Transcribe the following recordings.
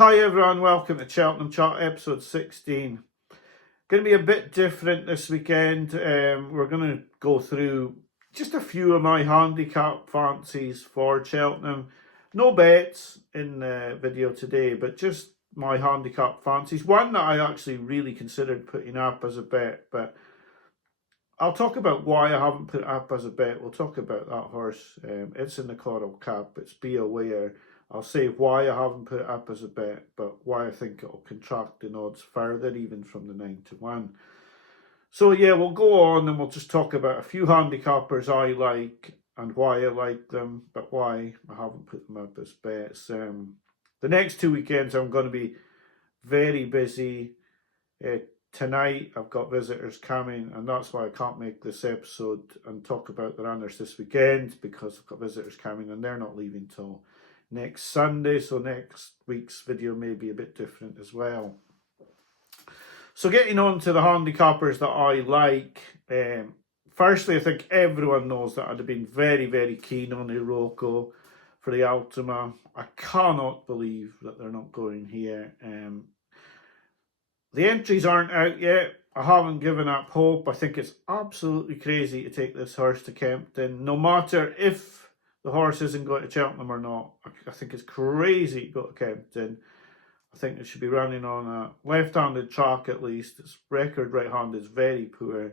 Hi everyone, welcome to Cheltenham Chat episode 16. Going to be a bit different this weekend. We're going to go through just a few of my handicap fancies for Cheltenham. No bets in the video today, but just my handicap fancies. One that I actually really considered putting up as a bet, but I'll talk about why I haven't put it up as a bet. We'll talk about that horse. It's in the Coral Cap. It's Be Aware. I'll say why I haven't put it up as a bet, but why I think it'll contract in odds further, even from the 9 to 1. So yeah, we'll go on and we'll just talk about a few handicappers I like and why I like them, but why I haven't put them up as bets. The next 2 weekends I'm going to be very busy. Tonight I've got visitors coming, and that's why I can't make this episode and talk about the runners this weekend, because I've got visitors coming and they're not leaving till next Sunday, so next week's video may be a bit different as well. So getting on to the handicappers that I like, firstly I think everyone knows that I'd have been very keen on Iroko for the Ultima. I cannot believe that they're not going here. The entries aren't out yet. I haven't given up hope. I think it's absolutely crazy to take this horse to Kempton, no matter if the horse isn't going to Cheltenham or not. I think it's crazy to go to Kempton. I think it should be running on a left-handed track at least. Its record right-handed is very poor.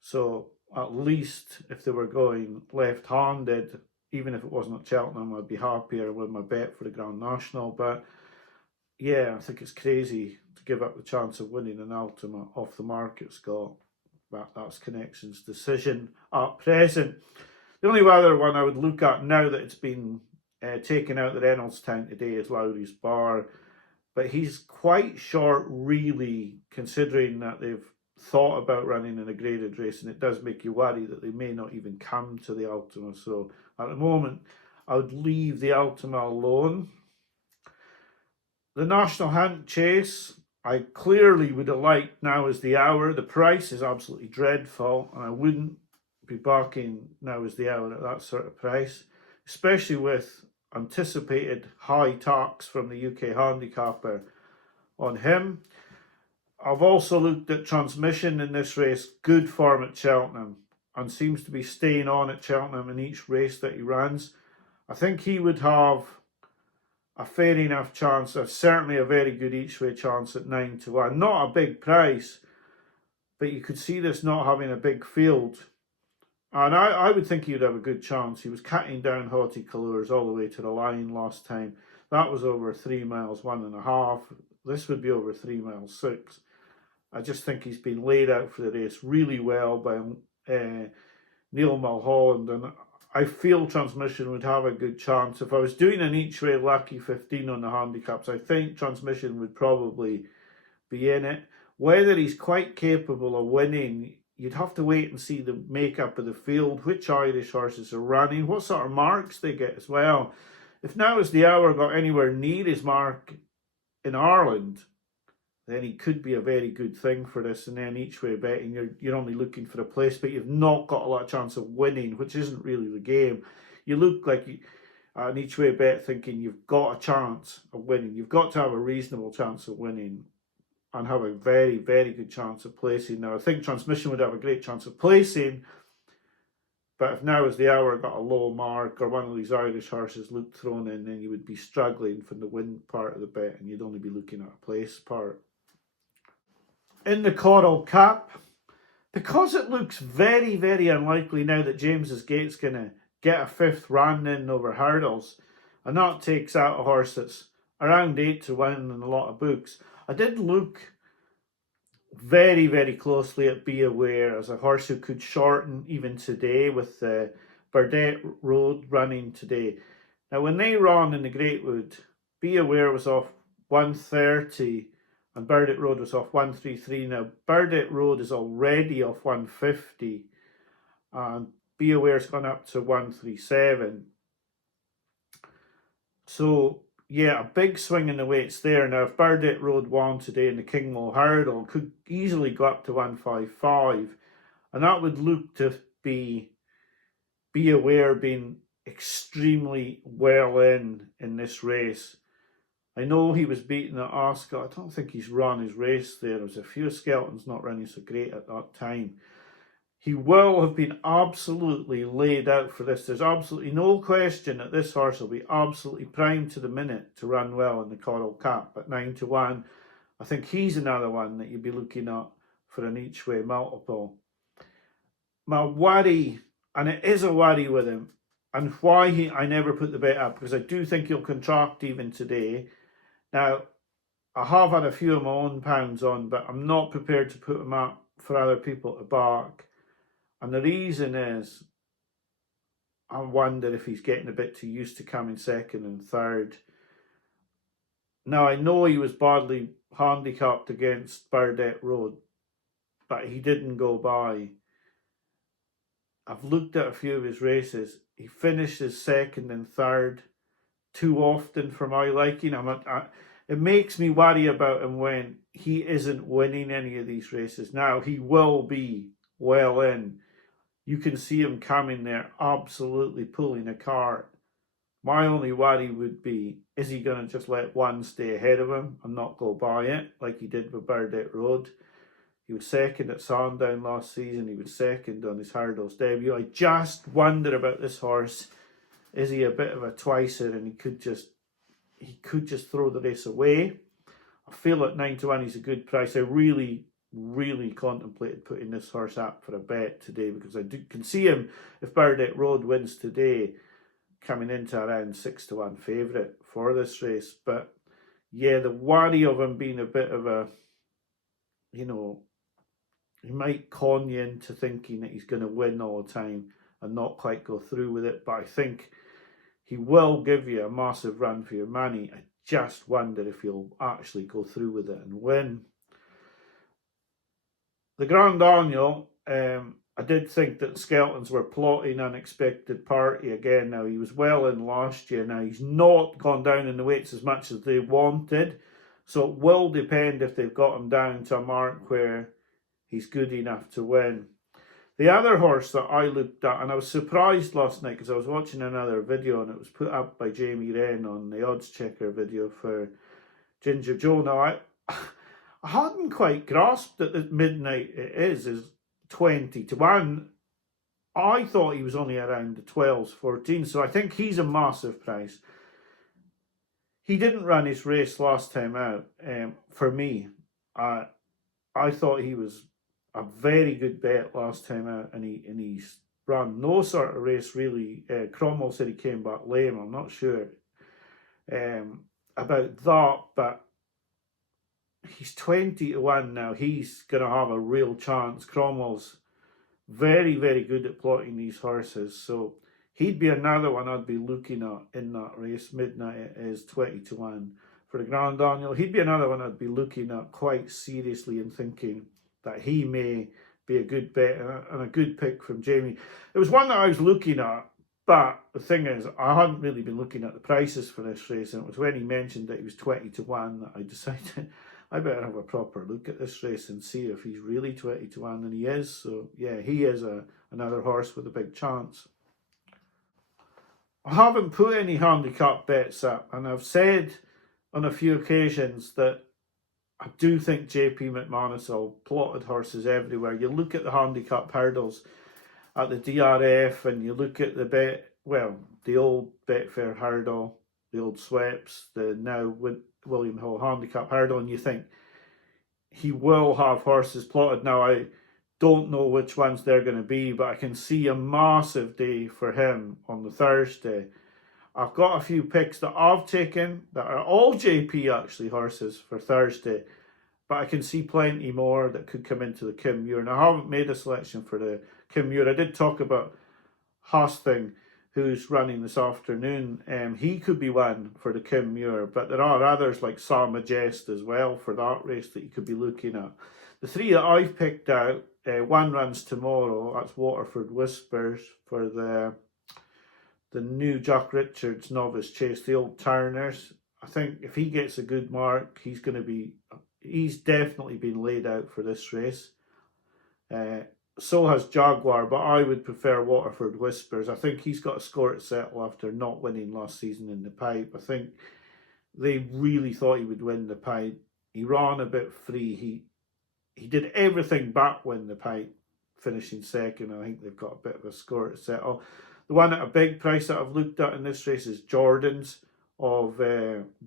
So at least if they were going left-handed, even if it wasn't at Cheltenham, I'd be happier with my bet for the Grand National. But yeah, I think it's crazy to give up the chance of winning an Ultima off the market, Scott. That's Connection's decision at present. The only other one I would look at now that it's been taken out the Reynolds Town today is Lowry's Bar. But he's quite short, really, considering that they've thought about running in a graded race, and it does make you worry that they may not even come to the Ultima. So at the moment, I would leave the Ultima alone. The National Hunt Chase, I clearly would have liked Now Is the Hour. The price is absolutely dreadful, and I wouldn't be backing Now Is the Hour at that sort of price, especially with anticipated high tax from the UK handicapper on him. I've also looked at Transmission in this race, good form at Cheltenham, and seems to be staying on at Cheltenham in each race that he runs. I think he would have a fair enough chance, certainly a very good each way chance at 9 to 1. Not a big price, but you could see this not having a big field. And I would think he would have a good chance. He was cutting down Horticolores all the way to the line last time. That was over 3 miles, 1.5. This would be over 3 miles, 6. I just think he's been laid out for the race really well by Neil Mulholland. And I feel Transmission would have a good chance. If I was doing an each way lucky 15 on the handicaps, I think Transmission would probably be in it. Whether he's quite capable of winning, you'd have to wait and see the makeup of the field, which Irish horses are running, what sort of marks they get as well. If Now Is the Hour got anywhere near his mark in Ireland, then he could be a very good thing for this. And then each way betting, you're only looking for a place, but you've not got a lot of chance of winning, which isn't really the game. You look like an each way bet thinking you've got a chance of winning. You've got to have a reasonable chance of winning and have a very good chance of placing. Now, I think Transmission would have a great chance of placing, but if Now Is the Hour got a low mark or one of these Irish horses looked thrown in, then you would be struggling from the win part of the bet and you'd only be looking at a place part. In the Coral Cap, because it looks very unlikely now that James's Gate's going to get a 5th run in over hurdles, and that takes out a horse that's around 8 to 1 in a lot of books. I did look very closely at Be Aware as a horse who could shorten even today with the Burdett Road running today. Now, when they ran in the Greatwood, Be Aware was off 130 and Burdett Road was off 133. Now, Burdett Road is already off 150 and Be Aware's gone up to 137. So yeah, a big swing in the weights there. Now, if Burdett Road won today in the Kingmore Hurdle, could easily go up to 155. And that would look to be Aware being extremely well in this race. I know he was beaten at Ascot. I don't think he's run his race there. There was a few Skeltons not running so great at that time. He will have been absolutely laid out for this. There's absolutely no question that this horse will be absolutely primed to the minute to run well in the Coral Cup at 9-1. I think he's another one that you'd be looking at for an each way multiple. My worry, and it is a worry with him, and why I never put the bet up, because I do think he'll contract even today. Now, I have had a few of my own pounds on, but I'm not prepared to put them up for other people to back. And the reason is, I wonder if he's getting a bit too used to coming second and third. Now, I know he was badly handicapped against Burdett Road, but he didn't go by. I've looked at a few of his races. He finishes second and third too often for my liking. It makes me worry about him when he isn't winning any of these races. Now, he will be well in. You can see him coming there absolutely pulling a cart. My only worry would be, is he going to just let one stay ahead of him and not go by it like he did with Burdett Road? He was second at Sandown last season. He was second on his hurdles debut. I just wonder about this horse. Is he a bit of a twicer and he could just throw the race away? I feel at 9-1 he's a good price. I really contemplated putting this horse up for a bet today, because I can see him, if Burdett Road wins today, coming into around 6-1 favourite for this race. But yeah, the worry of him being a bit of a, he might con you into thinking that he's going to win all the time and not quite go through with it. But I think he will give you a massive run for your money. I just wonder if he'll actually go through with it and win. The Grand Annual, I did think that the Skeltons were plotting unexpected party again. Now, he was well in last year. Now, he's not gone down in the weights as much as they wanted. So it will depend if they've got him down to a mark where he's good enough to win. The other horse that I looked at, and I was surprised last night because I was watching another video and it was put up by Jamie Wren on the odds checker video for Ginger Joe. Now, I hadn't quite grasped that at midnight it is 20-1. I thought he was only around the 12s, 14, so I think he's a massive price. He didn't run his race last time out. For me, I thought he was a very good bet last time out, and he's ran no sort of race really. Cromwell said he came back lame. I'm not sure about that, but he's 20-1 now. He's going to have a real chance. Cromwell's very good at plotting these horses, so he'd be another one I'd be looking at in that race. Midnight is 20-1 for the Grand Annual. He'd be another one I'd be looking at quite seriously and thinking that he may be a good bet and a good pick from Jamie. It was one that I was looking at, but the thing is, I hadn't really been looking at the prices for this race, and it was when he mentioned that he was 20-1 that I decided I better have a proper look at this race and see if he's really 20-1, and he is. So yeah, he is another horse with a big chance. I haven't put any handicap bets up, and I've said on a few occasions that I do think JP McManus will plotted horses everywhere. You look at the handicap hurdles at the DRF, and you look at the old Betfair hurdle, the old Sweps, the now William Hill handicap hurdle, and you think he will have horses plotted. Now, I don't know which ones they're going to be, but I can see a massive day for him on the Thursday. I've got a few picks that I've taken that are all JP actually horses for Thursday, but I can see plenty more that could come into the Kim Muir. And I haven't made a selection for the Kim Muir. I did talk about Hastings, who's running this afternoon. He could be one for the Kim Muir, but there are others like Sam Majest as well for that race that you could be looking at. The three that I've picked out, one runs tomorrow. That's Waterford Whispers for the new Jack Richards Novice Chase, the old Turners. I think if he gets a good mark, he's definitely been laid out for this race. So has Jaguar, but I would prefer Waterford Whispers. I think he's got a score to settle after not winning last season in the Pipe. I think they really thought he would win the pipe. He ran a bit free. He did everything but win the pipe, finishing second. I think they've got a bit of a score to settle. The one at a big price that I've looked at in this race is Jordan's of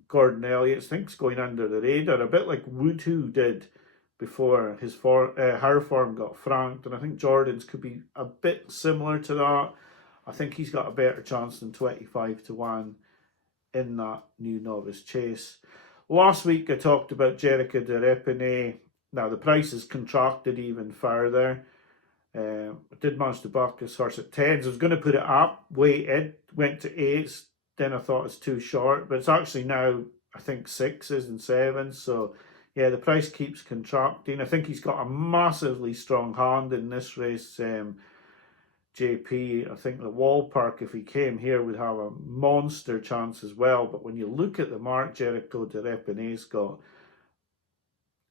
Gordon Elliott's. I think it's going under the radar, a bit like Woodhoo did before her form got franked, and I think Jordan's could be a bit similar to that. I think he's got a better chance than 25-1 in that new novice chase. Last week I talked about Jericho de Repine. Now the price has contracted even further. I did manage to back this horse at 10s. I was going to put it up, waited, went to 8s. Then I thought it's too short, but it's actually now, I think, 6s and 7s. So yeah, the price keeps contracting. I think he's got a massively strong hand in this race. JP, I think the Wall Park, if he came here, would have a monster chance as well. But when you look at the mark Jericho de Repine's got,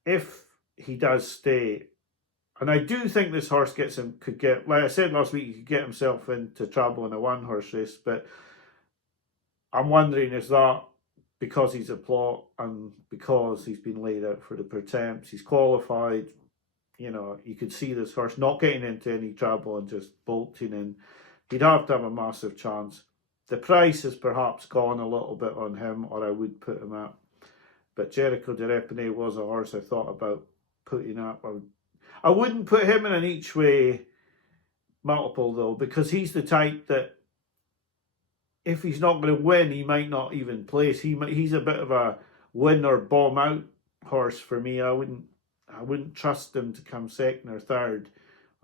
if he does stay, and I do think this horse could get, like I said last week, he could get himself into trouble in a one-horse race, but I'm wondering, is that because he's a plot and because he's been laid out for the pretemps, he's qualified, you know, you could see this horse not getting into any trouble and just bolting in. He'd have to have a massive chance. The price has perhaps gone a little bit on him, or I would put him up. But Jericho de Repine was a horse I thought about putting up. I wouldn't put him in an each way multiple though, because he's the type that if he's not going to win, he might not even place. He's a bit of a win or bomb out horse for me. I wouldn't trust him to come second or third.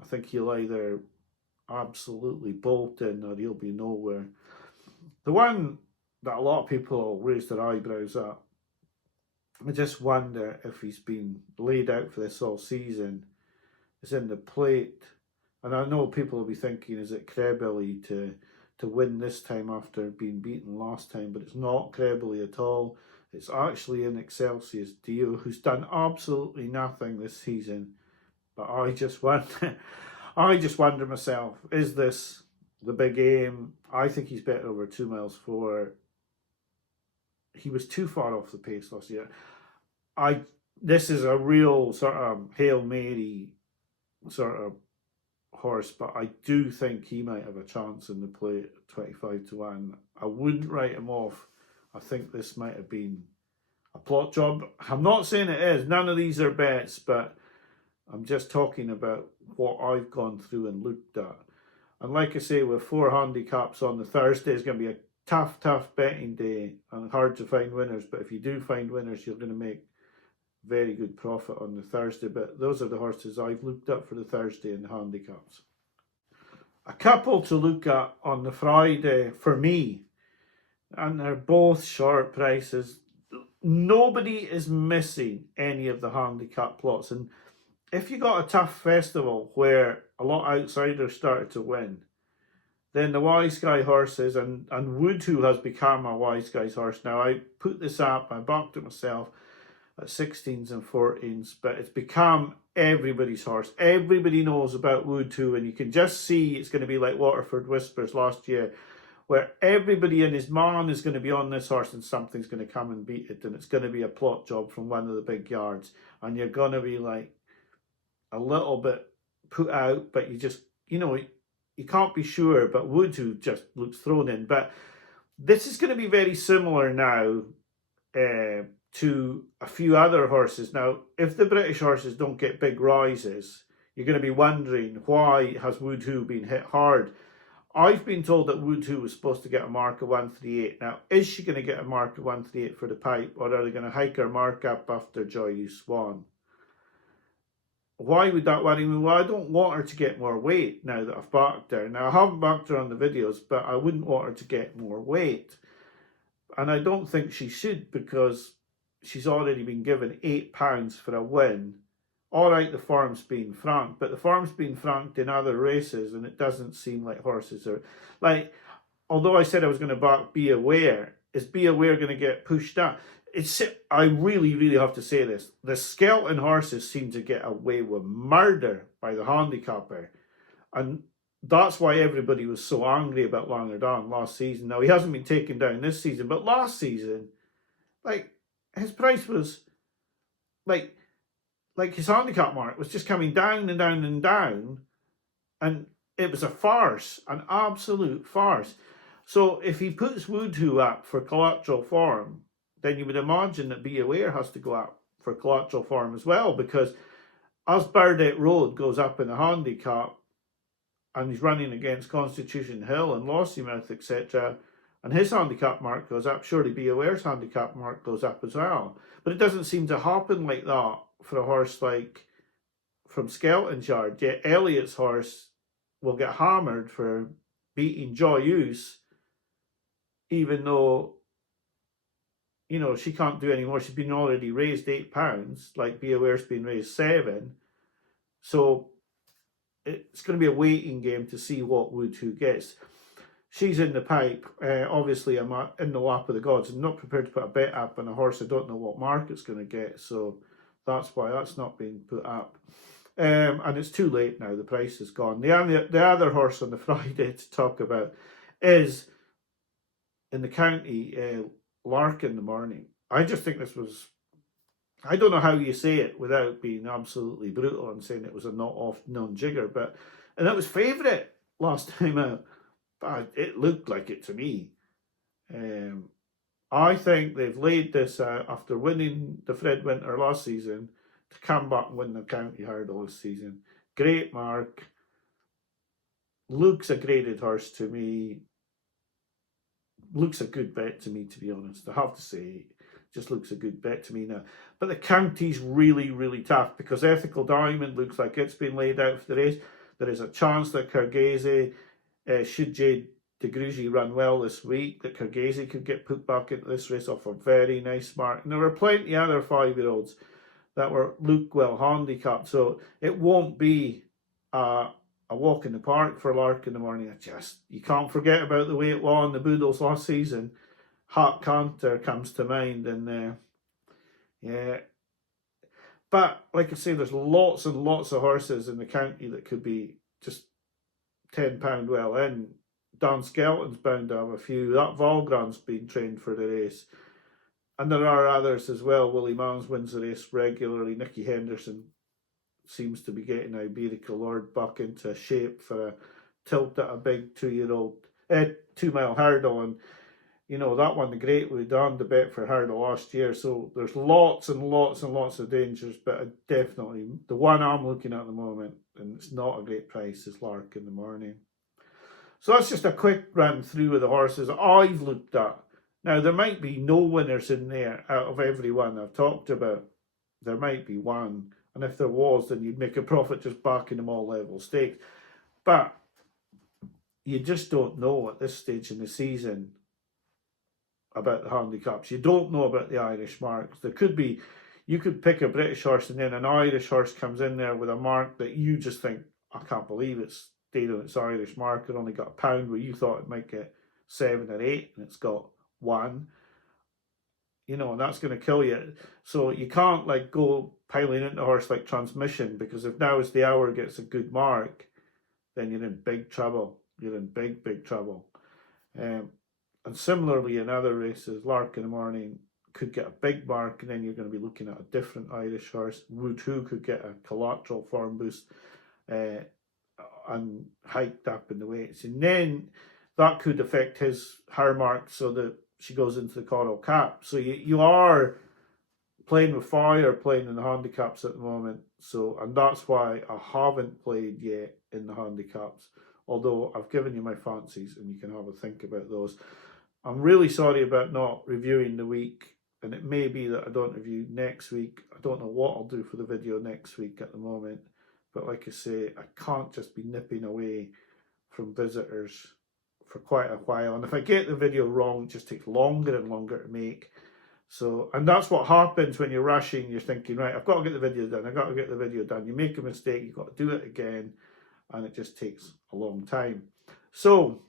I think he'll either absolutely bolt in or he'll be nowhere. The one that a lot of people will raise their eyebrows at, I just wonder if he's been laid out for this all season, is in the plate. And I know people will be thinking, is it Crebily to win this time after being beaten last time? But it's not Crebily at all. It's actually in Excelsior's Dio, who's done absolutely nothing this season. But I just wonder myself, is this the big aim? I think he's better over 2 miles 4. He was too far off the pace last year. This is a real sort of Hail Mary sort of horse, but I do think he might have a chance in the play at 25-1. I wouldn't write him off. I think this might have been a plot job. I'm not saying it is. None of these are bets, but I'm just talking about what I've gone through and looked at. And like I say, with 4 handicaps on the Thursday, it's going to be a tough betting day and hard to find winners. But if you do find winners, you're going to make very good profit on the Thursday. But those are the horses I've looked at for the Thursday in the handicaps. A couple to look at on the Friday for me, and they're both short prices. Nobody is missing any of the handicap plots, and if you got a tough festival where a lot of outsiders started to win, then the Wise Guy horses, and Woodhoo has become a Wise Guy's horse now. I put this up, I backed it myself at 16s and 14s, but it's become everybody's horse. Everybody knows about Woodhoo, and you can just see it's going to be like Waterford Whispers last year, where everybody and his man is going to be on this horse and something's going to come and beat it, and it's going to be a plot job from one of the big yards, and you're going to be like a little bit put out, but you just, you know, you can't be sure. But Woodhoo just looks thrown in. But this is going to be very similar now to a few other horses. Now, if the British horses don't get big rises, you're going to be wondering, why has Woodhoo been hit hard? I've been told that Woodhoo was supposed to get a mark of 138. Now, is she going to get a mark of 138 for the pipe, or are they going to hike her mark up after Joy You Swan? Why would that worry me? Well, I don't want her to get more weight now that I've backed her. Now, I haven't backed her on the videos, but I wouldn't want her to get more weight. And I don't think she should, because she's already been given £8 for a win. All right, the form's been franked, but the form's been franked in other races, and it doesn't seem like horses are... Like, although I said I was going to back Be Aware, is Be Aware going to get pushed up? I really have to say this. The Skelton horses seem to get away with murder by the handicapper. And that's why everybody was so angry about Langerdon last season. Now, he hasn't been taken down this season, but last season, Like, his price was like his handicap mark was just coming down and down and down, and it was a farce, an absolute farce. So if he puts Woodhoo up for collateral form, then you would imagine that Be Aware has to go up for collateral form as well, because as Burdett Road goes up in the handicap, and he's running against Constitution Hill and Lossiemouth, etc., and his handicap mark goes up, surely Be Aware's handicap mark goes up as well. But it doesn't seem to happen like that for a horse like from Skelton Yard. Yet Elliot's horse will get hammered for beating Joyeuse, even though, you know, she can't do any more. She's been already raised £8, like Be Aware's been raised 7. So it's going to be a waiting game to see what Woodhoo gets. She's in the pipe. Obviously, I'm in the lap of the gods. I'm not prepared to put a bet up on a horse I don't know what mark it's going to get. So that's why that's not being put up. And it's too late now. The price is gone. The other horse on the Friday to talk about is in the county, Lark in the Morning. I just think this was, I don't know how you say it without being absolutely brutal and saying it was a not-off non-jigger, and it was favourite last time out. But it looked like it to me. I think they've laid this out after winning the Fred Winter last season to come back and win the county hurdle this season. Great mark. Looks a graded horse to me. Looks a good bet to me, to be honest. I have to say, just looks a good bet to me now. But the county's really, really tough because Ethical Diamond looks like it's been laid out for the race. There is a chance that Kyrgyz, should Jade DeGrugy run well this week, that Kyrgyz could get put back into this race off a very nice mark. And there were plenty of other 5-year-olds that were look well handicapped, so it won't be a walk in the park for Lark in the Morning. You can't forget about the way it won the Boodles last season. Hart Canter comes to mind, and yeah. But like I say, there's lots and lots of horses in the county that could be just £10 well in. Dan Skelton's bound to have a few. That Valgrand's been trained for the race. And there are others as well. Willie Mans wins the race regularly. Nicky Henderson seems to be getting Iberica Lord back into shape for a tilt at a big 2-mile hurdle. And, you know, that won the Greatwood and the bet for hurdle last year. So there's lots and lots and lots of dangers. But definitely, the one I'm looking at the moment, and it's not a great price, is Lark in the Morning. So that's just a quick run through of the horses I've looked at. Now, there might be no winners in there out of every one I've talked about. There might be one. And if there was, then you'd make a profit just backing them all level stakes. But you just don't know at this stage in the season about the handicaps. You don't know about the Irish marks. There could be, you could pick a British horse and then an Irish horse comes in there with a mark that you just think, I can't believe it's stayed on its Irish mark. It only got £1 where you thought it might get 7 or 8 and it's got 1. You know, and that's going to kill you. So you can't like go piling into a horse like Transmission, because if Now Is the Hour gets a good mark, then you're in big trouble. You're in big, big trouble. And similarly in other races, Lark in the Morning could get a big mark, and then you're going to be looking at a different Irish horse. Woodhoo could get a collateral form boost and hiked up in the weights, and then that could affect her mark so that she goes into the Coral Cap. So you are playing with fire, playing in the handicaps at the moment. So, and that's why I haven't played yet in the handicaps, although I've given you my fancies and you can have a think about those. I'm really sorry about not reviewing the week, and it may be that I don't review next week. I don't know what I'll do for the video next week at the moment, but like I say, I can't just be nipping away from visitors for quite a while, and if I get the video wrong, it just takes longer and longer to make. So, and that's what happens when you're rushing. You're thinking, right, I've got to get the video done. I've got to get the video done. You make a mistake, you've got to do it again, and it just takes a long time. So,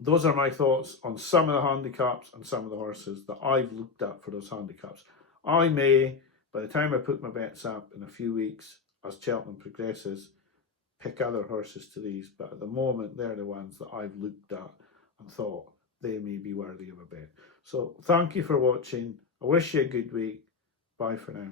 those are my thoughts on some of the handicaps and some of the horses that I've looked at for those handicaps. I may, by the time I put my bets up in a few weeks, as Cheltenham progresses, pick other horses to these, but at the moment they're the ones that I've looked at and thought they may be worthy of a bet. So thank you for watching. I wish you a good week. Bye for now.